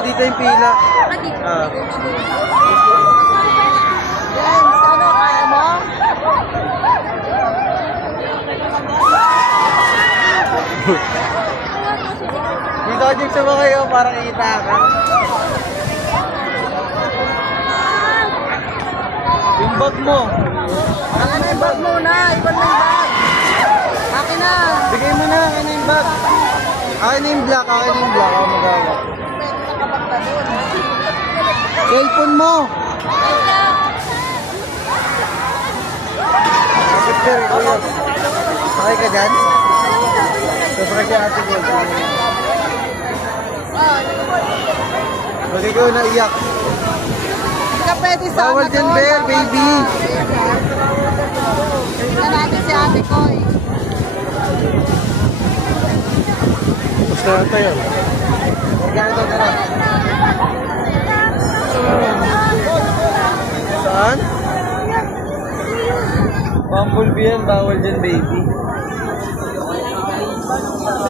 dito yung pila. Ah. James, ano, kaya mo? Dito ka James mo kayo, parang kita ka. Yung bag mo. Akin na yung bag muna, iban na yung bag. Akin na. Bigay mo na, akin na yung bag. Akin na yung black, akin na yung black. Ako magawa. Cellphone mo. Picture, kuya. Sakay ka dyan? Sasakay si ate ko. Bakit ko naiyak? Hindi ka pwede sa Bawal dyan, Bel, baby. Tingnan natin si ate ko eh. Basta na tayo. Magkano ka na? Saan? Bumblebee yan, bawal dyan, baby.